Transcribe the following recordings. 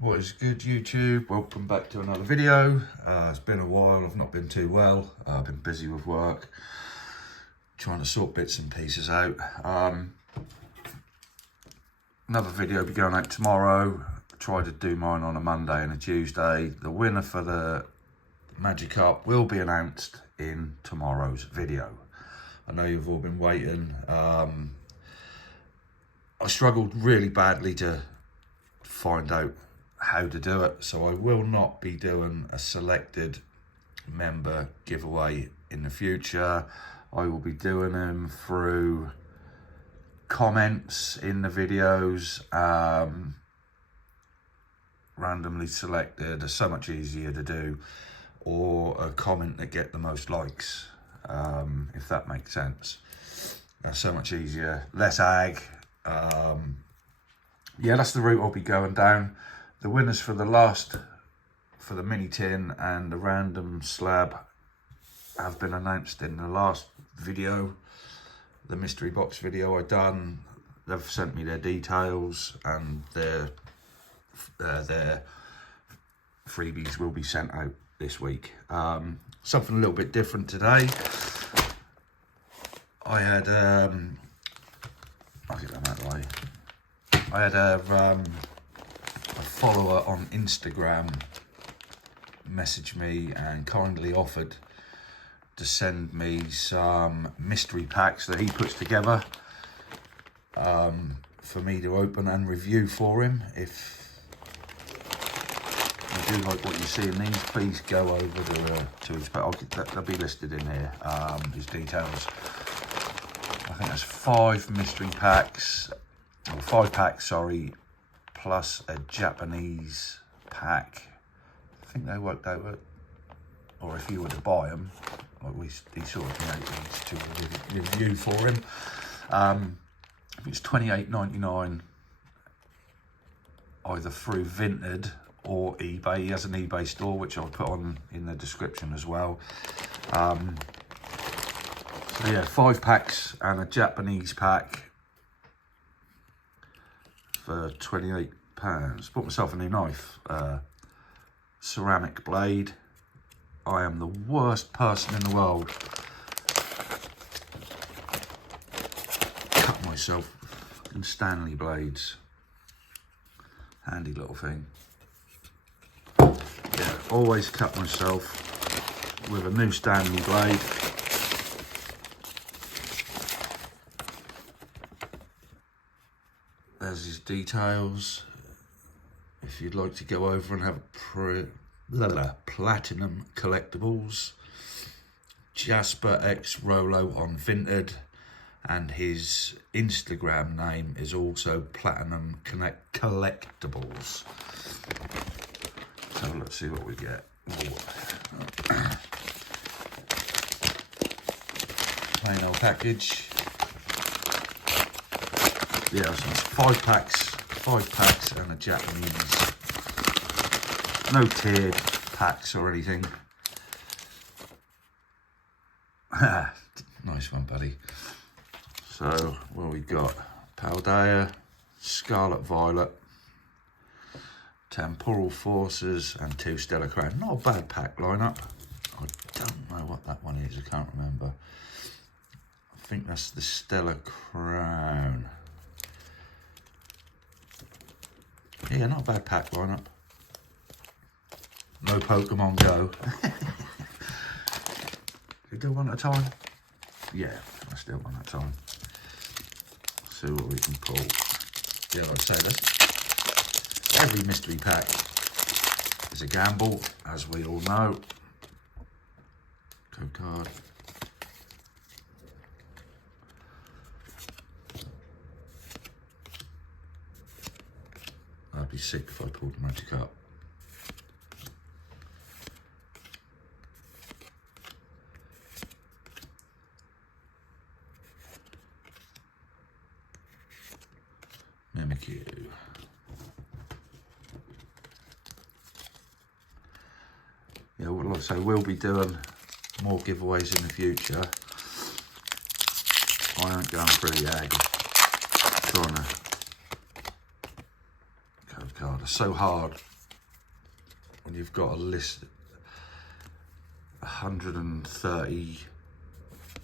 What is good, YouTube? Welcome back to another video. It's been a while. I've not been too well. I've been busy with work, trying to sort bits and pieces out. Another video will be going out tomorrow. I tried to do mine on a Monday and a Tuesday. The winner for the magikarp will be announced in tomorrow's video. I know you've all been waiting. I struggled really badly to find out how to do it, so I will not be doing a selected member giveaway in the future. I will be doing them through comments in the videos, randomly selected. It's so much easier to do, or a comment that get the most likes, if that makes sense. That's so much easier, less ag. Yeah, that's the route I'll be going down. The winners for the mini tin and the random slab have been announced in the last video, the mystery box video I done. They've sent me their details, and their freebies will be sent out this week. Something a little bit different today. I had I'll get them out of the way. I had a follower on Instagram message me and kindly offered to send me some mystery packs that he puts together for me to open and review for him. If you do like what you see in these, please go over to his pack. They'll be listed in here, his details. I think there's 5 mystery packs, or 5 packs, sorry, plus a Japanese pack. I think they worked out it, or if you were to buy them, like he sort of made these to review for him. It's $28.99 either through Vinted or eBay. He has an eBay store, which I'll put on in the description as well. So yeah, 5 packs and a Japanese pack for £28. Bought myself a new knife, ceramic blade. I am the worst person in the world. Cut myself in Stanley blades. Handy little thing. Yeah, always cut myself with a new Stanley blade. There's his details. If you'd like to go over and have platinum collectibles, Jasper X Rolo on Vinted, and his Instagram name is also Platinum Collectibles. So let's see what we get. Plain old package. Yeah, so it's 5 packs and a Japanese. No tiered packs or anything. Nice one, buddy. So, what we got? Paldea, Scarlet Violet, Temporal Forces, and 2 Stellar Crown. Not a bad pack lineup. I don't know what that one is, I can't remember. I think that's the Stellar Crown. Yeah, not a bad pack lineup. No Pokemon Go. We do one at a time? Yeah, let's do one at a time. See what we can pull. Yeah, like I say, every mystery pack is a gamble, as we all know. Code card. I'd be sick if I pulled a magikarp. Mimikyu. Yeah, well, like I say, we'll be doing more giveaways in the future. I ain't going for the ag. Trying to code card. It's so hard and you've got a list 130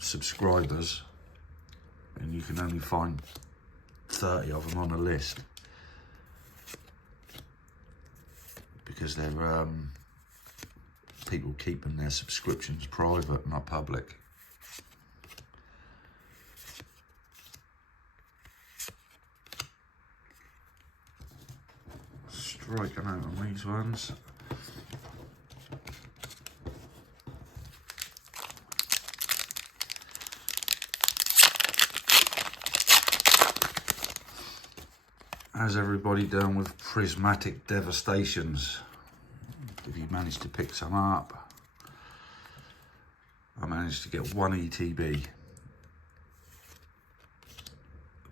subscribers and you can only find 30 of them on a list because they're people keeping their subscriptions private, not public. Striking out on these ones. How's everybody done with prismatic devastations? If you managed to pick some up, I managed to get one ETB.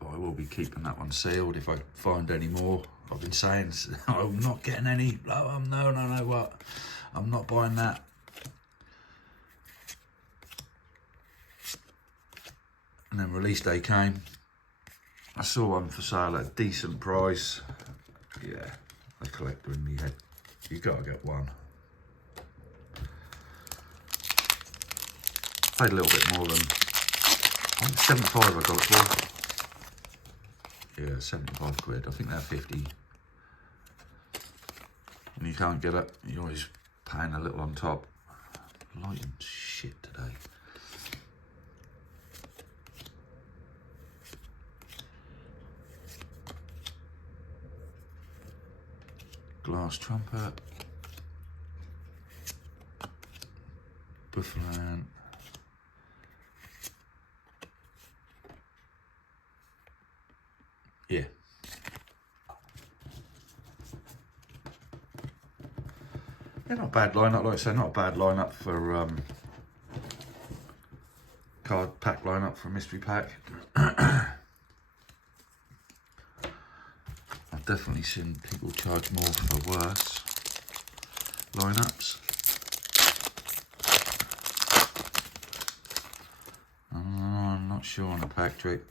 But I will be keeping that one sealed if I find any more. I've been saying I'm not getting any. Oh, no, what? I'm not buying that. And then release day came. I saw one for sale at a decent price. Yeah, a collector in the head. You gotta get one. Paid a little bit more than, I think 75 I got it for. Yeah, 75 quid. I think they're 50. And you can't get it, you're always paying a little on top. Lighting shit today. Glass trumpet. Buffalo. Yeah. Yeah, not a bad lineup, like I say, not a bad lineup for card pack lineup for a mystery pack. I've definitely seen people charge more for worse lineups. I'm not sure on a pack trick.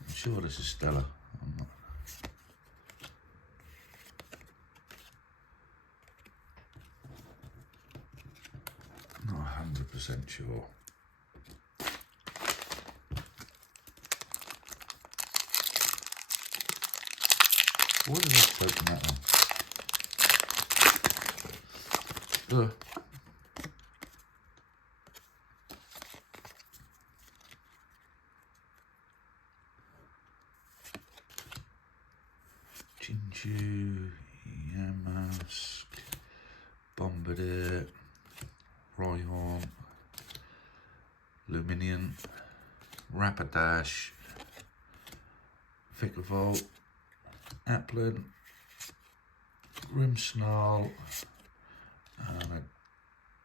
I'm sure this is Stella. I'm not 100% sure. What did I open that one? Jinju, Yamask, Bombardier, Rhyhorn, Luminion, Rapidash, Vicavolt, Applin, Grimmsnarl, and a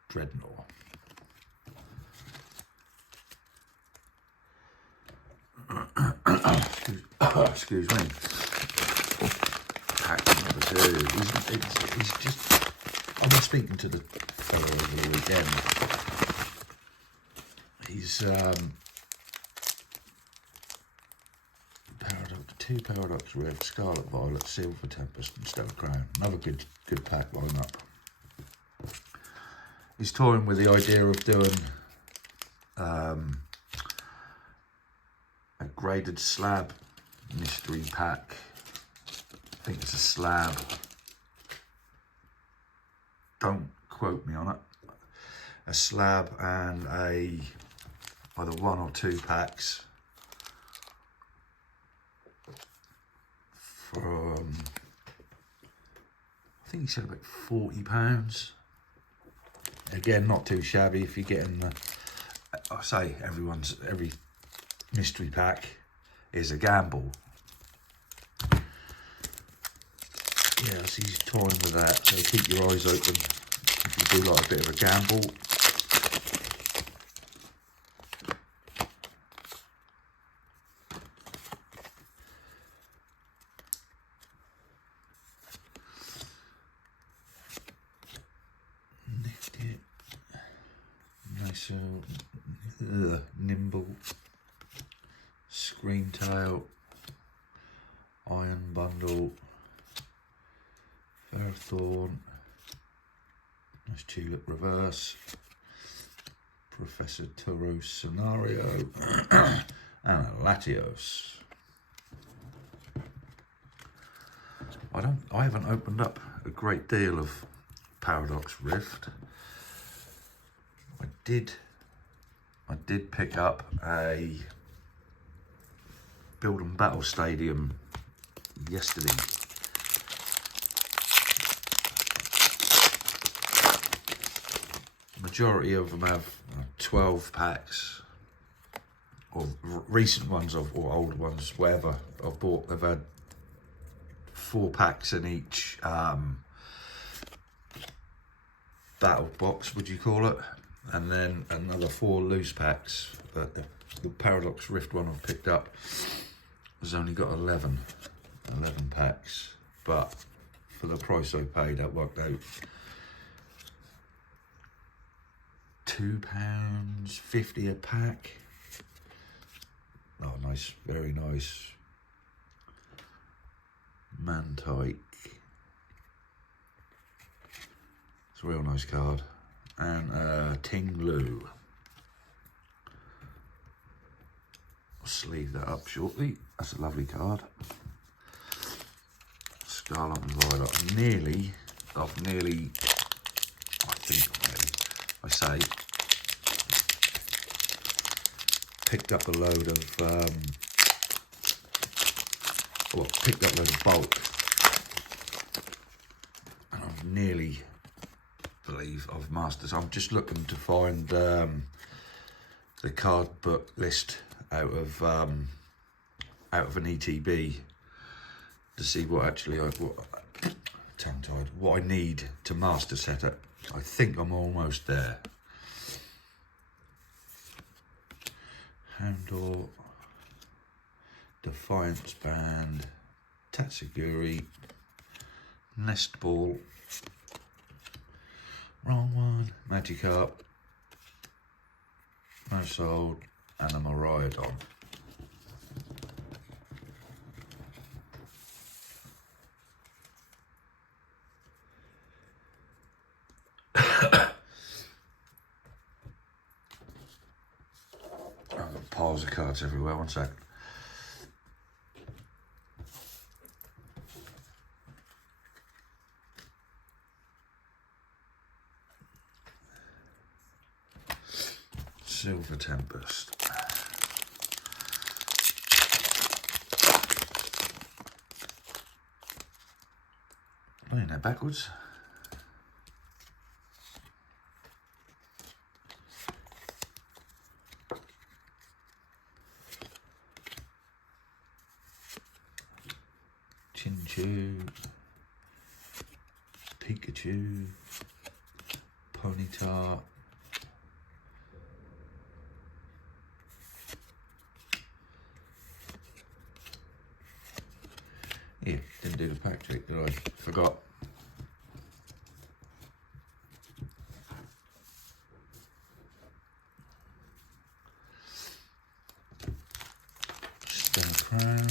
Dreadnought. Excuse me. Pack number 2. He's just. I was speaking to the fellow over the weekend. He's two Paradox Red, Scarlet Violet, Silver Tempest, and Stellar Crown. Another good pack lineup. He's toying with the idea of doing a graded slab mystery pack. I think it's a slab. Don't quote me on it. A slab and either 1 or 2 packs from, I think he said about £40. Again, not too shabby if you're getting the, I say every mystery pack is a gamble. Yeah, so he's toying with that, so keep your eyes open if you do like a bit of a gamble. Nice, nimble, Screen Tail, Iron Bundle, Fairthorn, nice Tulip Reverse, Professor Turo Scenario, and a Latios. I haven't opened up a great deal of Paradox Rift. I did pick up a Build and Battle Stadium yesterday. Majority of them have 12 packs, or recent ones or old ones, whatever I've bought. They've had 4 packs in each battle box, would you call it, and then another 4 loose packs. But the Paradox Rift one I've picked up has only got 11 packs, but for the price I paid, that worked out £2.50 a pack. Oh, nice, very nice Mantike. It's a real nice card. And Ting Lu. I'll sleeve that up shortly. That's a lovely card. Scarlet and Violet. I've nearly, I say, picked up a load of bulk, and I've nearly believe I've mastered. I'm just looking to find the card book list out of an ETB to see what I need to master set it. I think I'm almost there. Houndor, Defiance Band, Tatsuguri, Nest Ball, wrong one, Magikarp, No Soul, and a Miraidon. I've got piles of cards everywhere, one sec. Silver Tempest. Playing that backwards. Chinchou, Pikachu, Ponyta, yeah, didn't do the pack trick, did I? Forgot. Stone Crown.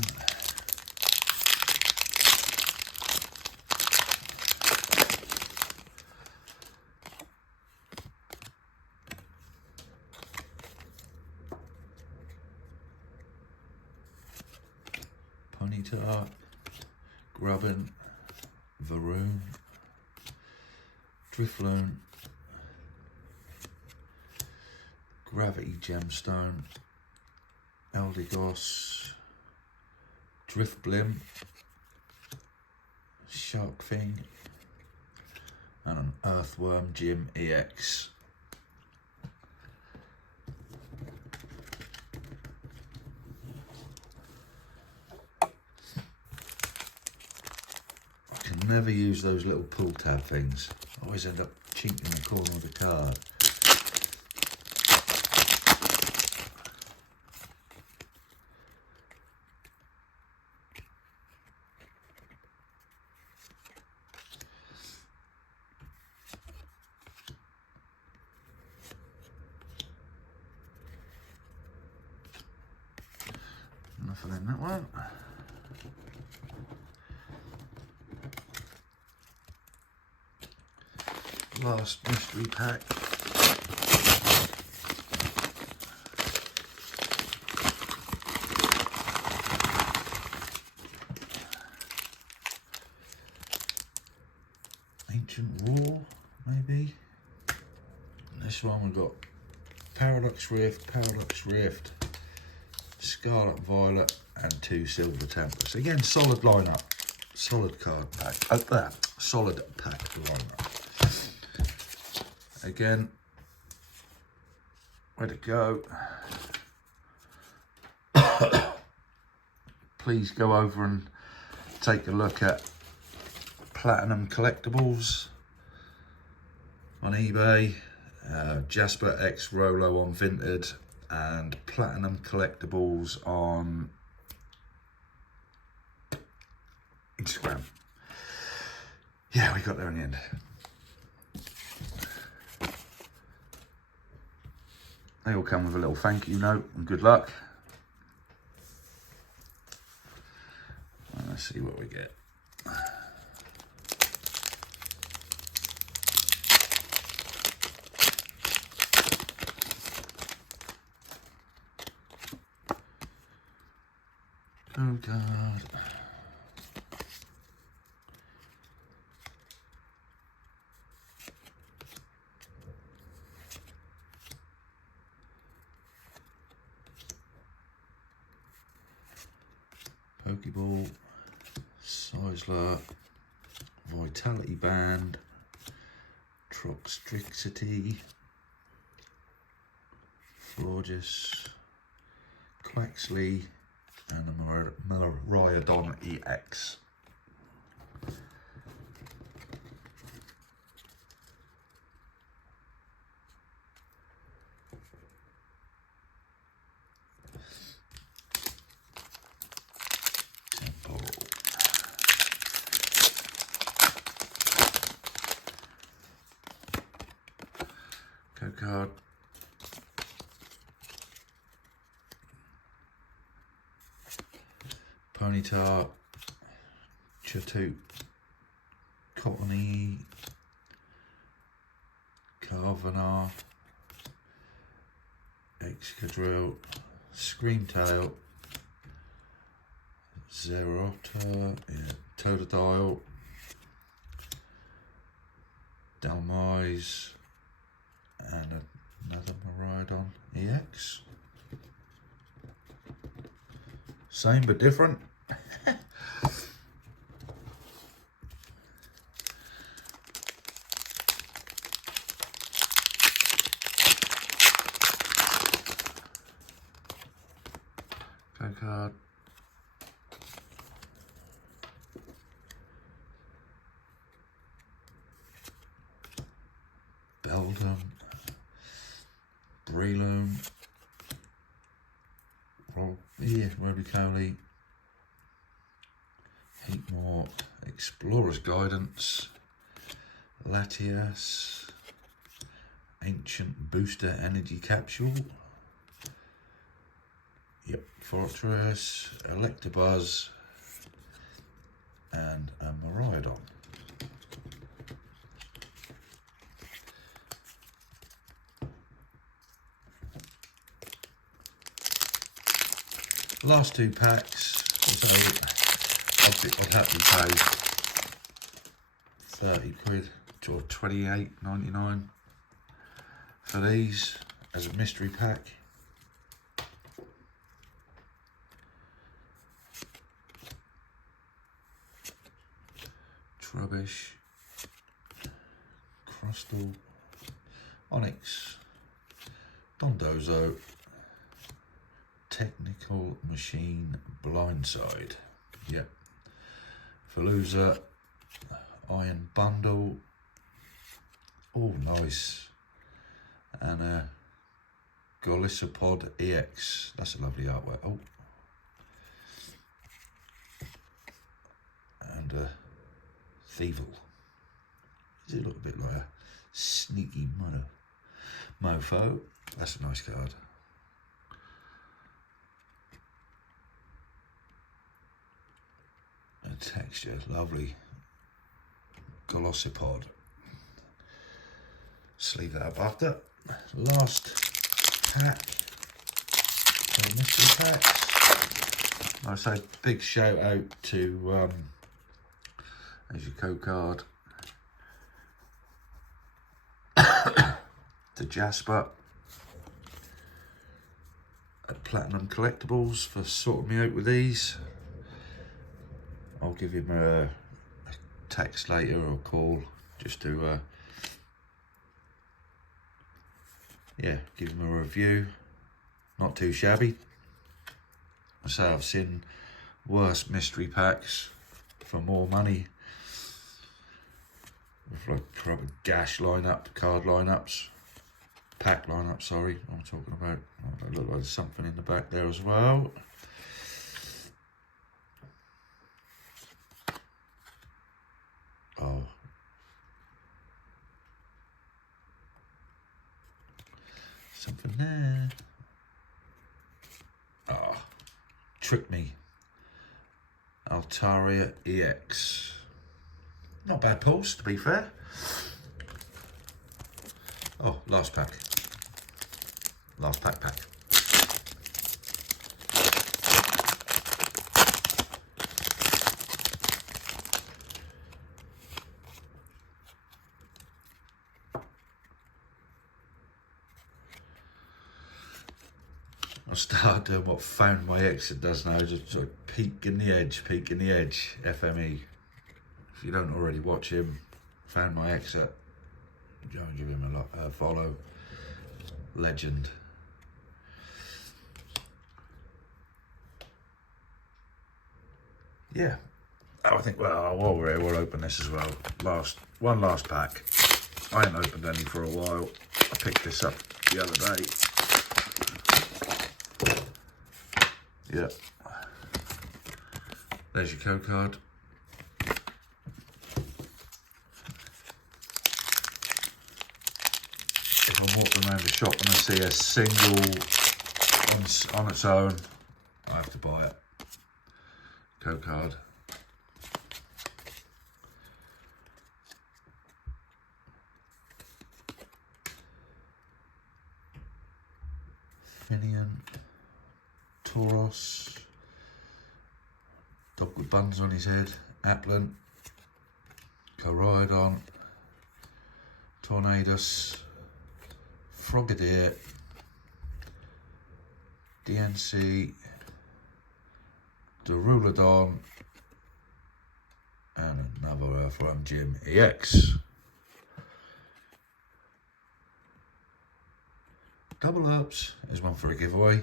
Ponyta, Grubbin, Varoon, Drifloon, Gravity Gemstone, Eldegoss, Driftblim, Sharkfin, and an Earthworm Gym EX. Never use those little pull tab things. I always end up chinking the corner of the card. nothing in that one. Last mystery pack. Ancient War, maybe. And this one we've got Paradox Rift, Scarlet Violet, and 2 Silver Templars. Again, solid lineup, solid card pack. Solid pack lineup. Again, where to go? Please go over and take a look at Platinum Collectibles on eBay, Jasper X Rolo on Vinted, and Platinum Collectibles on Instagram. Yeah, we got there in the end. They all come with a little thank you note and good luck. And let's see what we get. Code card. Pokeball, Sizzler, Vitality Band, Troxtricity, Florges, Quaxley, and the Miraidon EX. Code card. Ponyta, Chatoot, Cottony, Carvenar, Excadrill, Screamtail, Zerota, Totodile, Dalmise, and another Miraidon EX. Same but different. Code card. Beldum, Breloom, Roly-Poly, Heatmort, Explorer's Guidance, Latias, Ancient Booster Energy Capsule, Fortress, Electabuzz, and a Miraidon. The last 2 packs, so I'd happily pay 30 quid or 28.99 for these as a mystery pack. Trubbish, Crustle, Onyx, Dondozo, Technical Machine Blindside, Veluza, Iron Bundle, oh nice, and a Golisopod EX, that's a lovely artwork, oh, and a Thievul. Does it look a bit like a sneaky mofo? That's a nice card. texture, lovely. Glossipod. Sleeve that up after. Last pack. Mystery packs. I say big shout out to there's your code card. To Jasper at Platinum Collectibles for sorting me out with these. I'll give him a text later or a call just to yeah, give him a review. Not too shabby. I say I've seen worse mystery packs for more money with like proper gash lineup, card lineups, pack lineups, sorry, I'm talking about. Oh, they look like there's something in the back there as well. Oh. Something there. Oh, tricked me. Altaria EX. Not bad pulse, to be fair. Oh, last pack. Last pack. I'll start doing what Found My Exit does now, just sort of peek in the edge, FME. If you don't already watch him, Found My Exit, go and give him a follow. Legend. Yeah, I think, well, while we're here, we'll open this as well. One last pack. I ain't opened any for a while. I picked this up the other day. Yeah. There's your code card. If I'm walking around the shop and I see a single on its own, I have to buy it. Code card. Finian. Tauros. Dog with buns on his head. Applin. Coridon. Tornadus. Frogadier. DNC. Durulodon. And another Earthworm Gym EX. Double ups. Here's one for a giveaway.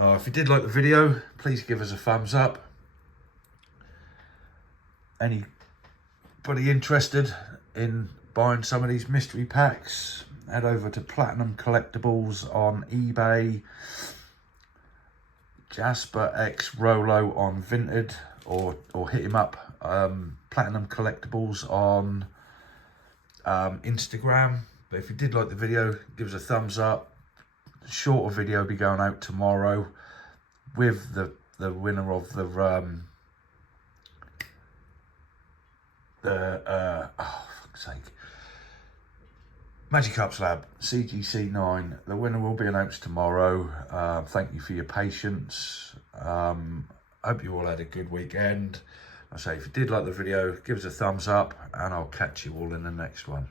If you did like the video, please give us a thumbs up. Anybody interested in buying some of these mystery packs, head over to Platinum Collectibles on eBay, Jasper X Rolo on Vinted, or hit him up, Platinum Collectibles on Instagram. But if you did like the video, give us a thumbs up. Shorter video will be going out tomorrow with the winner of the fuck's sake, Magikarp Slab CGC9. The winner will be announced tomorrow. Thank you for your patience. Hope you all had a good weekend. I say, if you did like the video, give us a thumbs up, and I'll catch you all in the next one.